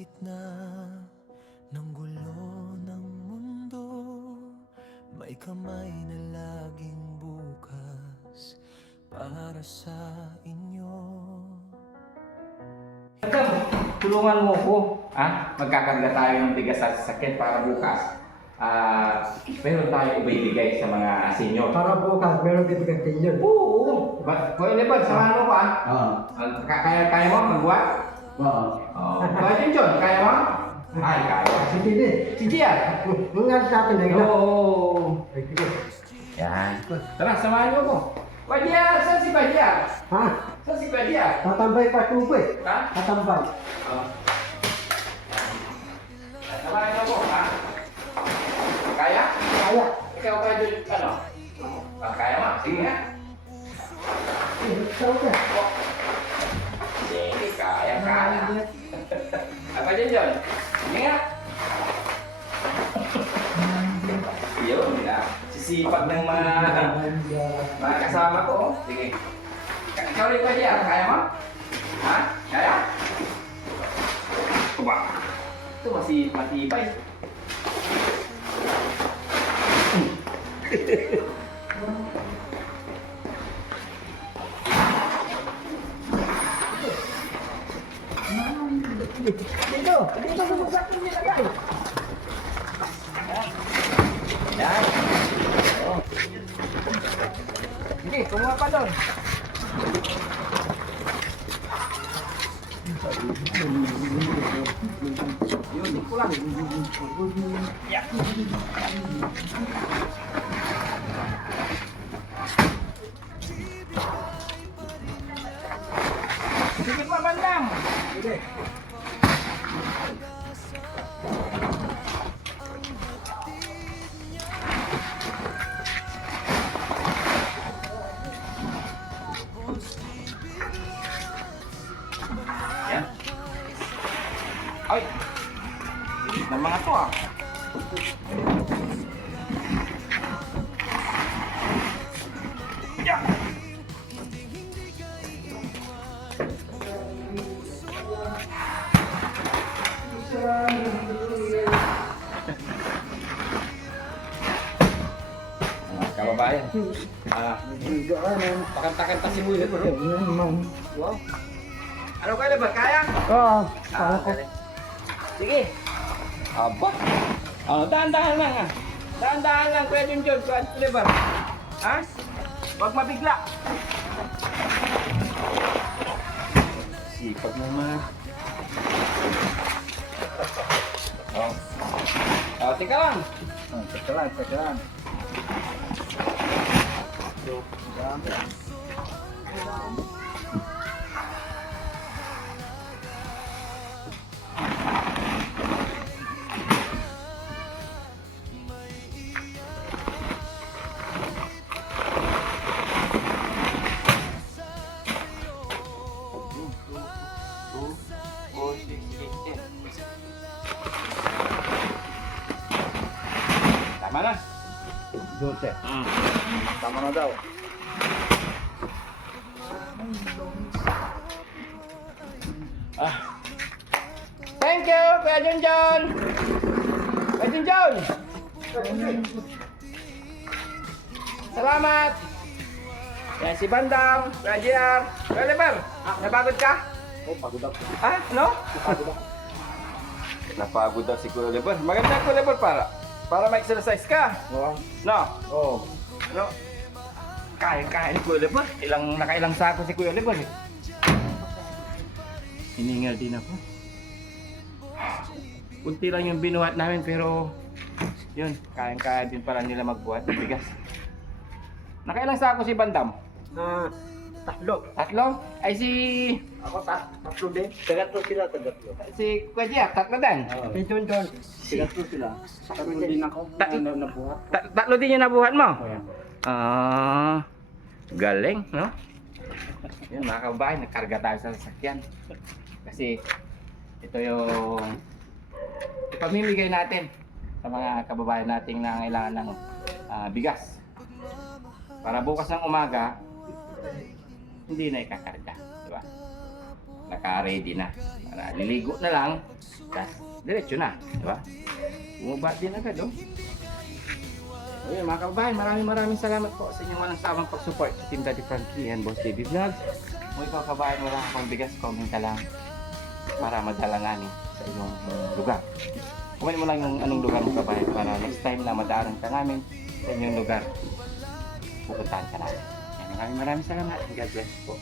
gitna ng gulo ng mundo, may kamay na laging bukas para sa inyo. Tulungan mo ko, magkakarga tayo ng bigas sa sasakyan para bukas. Meron tayo ibibigay sa mga senior. Para bukas, meron bibigyan sa inyo. Oo! Kuya Lebar, samahan mo pa. Kaya mo magbuhat? Oo. Kuya John, kaya mo? Ay, kaya. Sige din. Si Gian? Ingat sa atin na ina. Oo! Sige. Yan. Tara, samahan mo ko. Kuya Gian, saan si Kuya Gian? Ha? Saan si Kuya Gian? Tatambay pa tubo eh. Ha? Tatambay. Samahan mo ko, ha? Kaya? Kaya. Ikaw Kuya John, ano? Kaya mo? Sige nga. Ikaw ka. Sige, kaya. Apa dyan John? Sige nga. Yun, sisipag ng mga kasama ko. Sige. Ikaw rin pa dyan, kaya mo? Ha? Kaya? Ito ba? Ito matibay. Dito. Dito sa mga sakit nilagay. Yan. Oh. Sige, kumuha pa doon. Yun, di ko lang. Yan. Sige pa, bandang. Sige. Yan. Ay! Ng mga to Yan. Kababayan. Pakanta-kanta si Kuya bro. Wow. Ano kaya ba? Kaya? Oo. Sige. Aba. Dahan-dahan lang Dahan-dahan lang, Kuya Junjun, Kuya Lebar. Ha? Huwag mabigla. Sipag mo ma. Teka lang. Teka lang. Tama na. Dote. Tama na daw. Thank you, Kuya Junjun. Kuya Junjun. Salamat. Yan si Bandang, Kuya JR. Kuya Lebar, napagod ka? Oh, pagod ako. Ha? No? Pagod ako. Napagod daw si Kuya Lebar. Maganda Kuya Lebar para ma-exercise ka. Oo. No? Oo. No? Kaya ni Kuya Lebar. Nakailang sako si Kuya Lebar eh. Hiningal din ako. Kunti lang yung binuhat namin pero yun, kaya din pala nila magbuhat ng bigas. Nakailang sako si Bandam? Tatlo. Tatlo? Ay si... Ako tatlo din. Tagatlo sila, tagatlo. Si Kuya Gia, tatlo din. Si John. Tagatlo sila. Tatlo din ako. Nabuhat. Tatlo din yung nabuhat mo? Oo. Galing, no? Yun mga kababayan, nagkarga tayo sa sasakyan. Kasi ito yung ipamimigay natin sa mga kababayan nating nangangailangan ng bigas. Para bukas ng umaga, hindi na ikakarga, di ba? naka-ready na. Para liligo na lang, tapos diretso na, di ba? Bumaba din agad, oh. Ayun, mga kababayan, maraming salamat po sa inyong walang sawang pag-support sa Team Daddy Frankie and Boss JB Vlogs. Kung ikaw kababayan, wala kang bigas, comment ka lang para madala nga sa inyong lugar. Comment mo lang yung anong lugar mo kabayan para next time na madaanan ka namin sa inyong lugar, pupuntahan ka namin. Maraming salamat. God bless po.